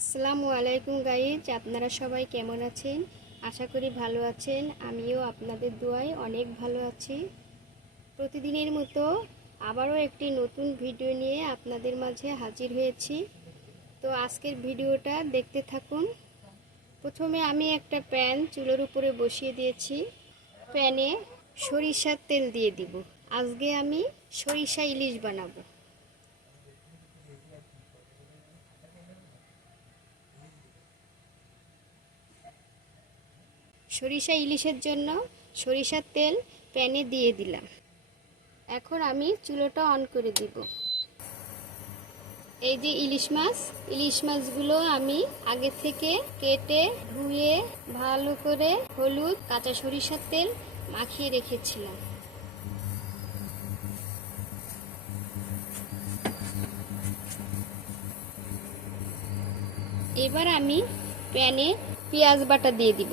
আসসালামু আলাইকুম গাইজ, আপনারা সবাই কেমন আছেন? আশা করি ভালো আছেন, আমিও আপনাদের দোয়ায় অনেক ভালো আছি। প্রতিদিনের মতো আবারও একটি নতুন ভিডিও নিয়ে আপনাদের মাঝে হাজির হয়েছি। তো আজকের ভিডিওটা দেখতে থাকুন। প্রথমে আমি একটা প্যান চুলোর উপরে বসিয়ে দিয়েছি। প্যানে সরিষার তেল দিয়ে দিব। আজকে আমি সরিষা ইলিশ বানাবো। সরিষা ইলিশের জন্য সরিষার তেল প্যানে দিয়ে দিলাম। এখন আমি চুলোটা অন করে দিব। এই যে ইলিশ মাছ, ইলিশ মাছগুলো আমি আগে থেকে কেটে, ধুয়ে, ভালো করে হলুদ, কাঁচা সরিষার তেল মাখিয়ে রেখেছিলাম। এবার আমি প্যানে পেঁয়াজ বাটা দিয়ে দিব।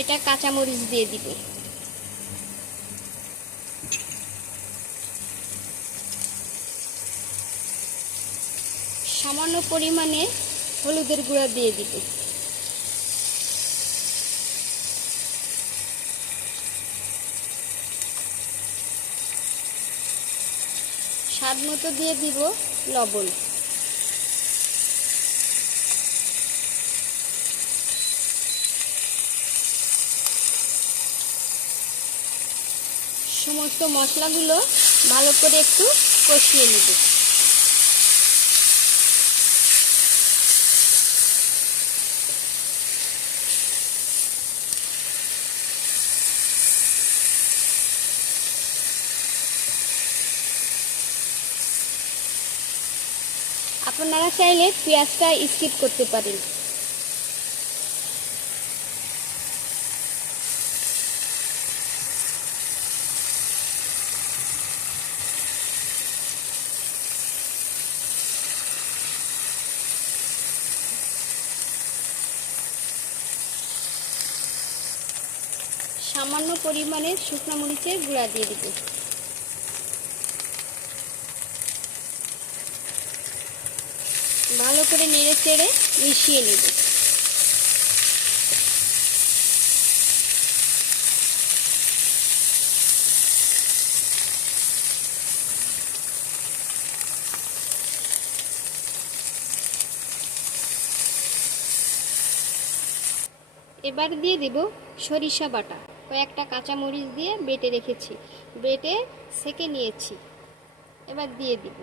কয়টা কাঁচামরিচ দিয়ে দিব। সামান্য পরিমাণে হলুদের গুঁড়া দিয়ে দিব। স্বাদ মতো দিয়ে দিব লবণ। সমস্ত মশলাগুলো ভালো করে একটু কষিয়ে নেব। আপনারা চাইলে পেঁয়াজটা স্কিপ করতে পারেন। সামান্য পরিমাণে শুকনো মরিচের গুঁড়া দিয়ে দিব। ভালো করে নেড়ে চেড়ে মিশিয়ে নেব। এবার দিয়ে দেব সরিষা বাটা। কয়েকটা কাঁচামরিচ দিয়ে বেটে রেখেছি। বেটে সেকে নিয়েছি। এবার দিয়ে দিব।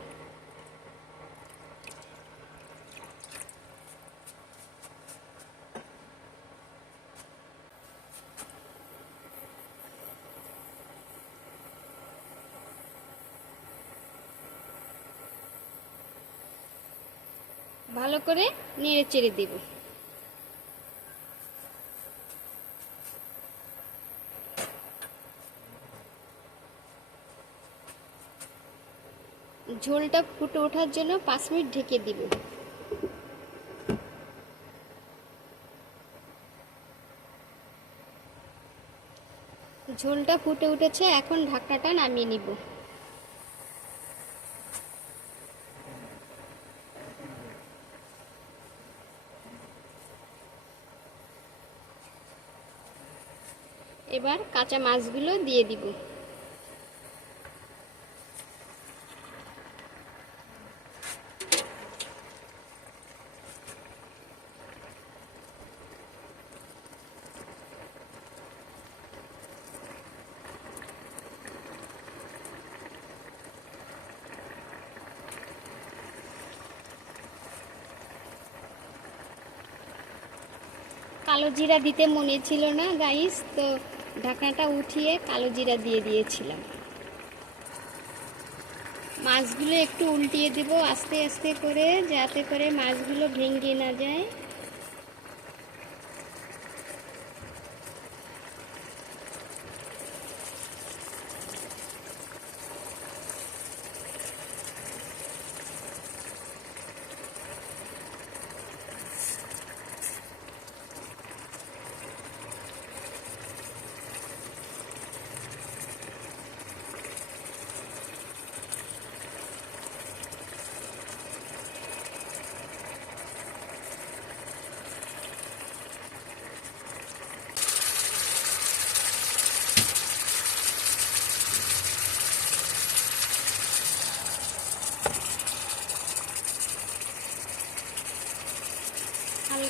ভালো করে নেড়ে চেড়ে দেব। ঝোলটা ফুটে ওঠার জন্য পাঁচ মিনিট ঢেকে দিব। ঝোলটা ফুটে উঠেছে, এখন ঢাকনাটা নামিয়ে নিব। এবার কাঁচা মাছগুলো দিয়ে দিব। কালো জিরা দিতে মনে ছিল না গাইস তো ঢাকনাটা উঠিয়ে কালো জিরা দিয়ে দিয়েছিলাম। মাছগুলো একটু উল্টিয়ে দেব আস্তে আস্তে করে, যাতে করে মাছগুলো ভেঙে না যায়।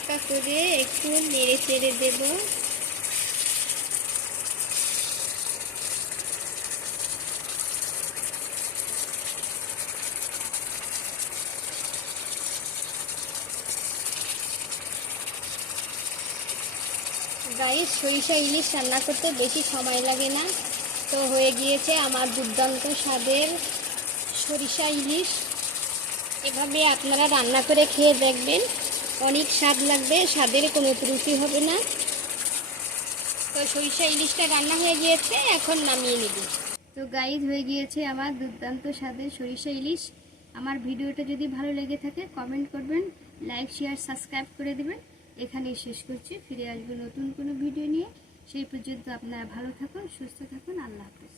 হালকা করে একটু নেড়ে চেড়ে দেব। গায়ে সরিষা ইলিশ রান্না করতে বেশি সময় লাগে না। তো হয়ে গিয়েছে আমার দুর্দান্ত স্বাদের সরিষা ইলিশ। এভাবে আপনারা রান্না করে খেয়ে দেখবেন। অনেক স্বাদ লাগবে, স্বাদের কোনো ত্রুটি হবে না। তো সরিষা ইলিশটা রান্না হয়ে গিয়েছে, এখন নামিয়ে নিব। তো গাইজ হয়ে গিয়েছে আমার দুর্দান্ত স্বাদের সরিষা ইলিশ। আমার ভিডিওটা যদি ভালো লেগে থাকে কমেন্ট করবেন লাইক শেয়ার সাবস্ক্রাইব করে দেবেন। এখানেই শেষ করছি, ফিরে আসব নতুন কোনো ভিডিও নিয়ে। সেই পর্যন্ত আপনারা ভালো থাকুন, সুস্থ থাকুন, আল্লাহ হাফেজ।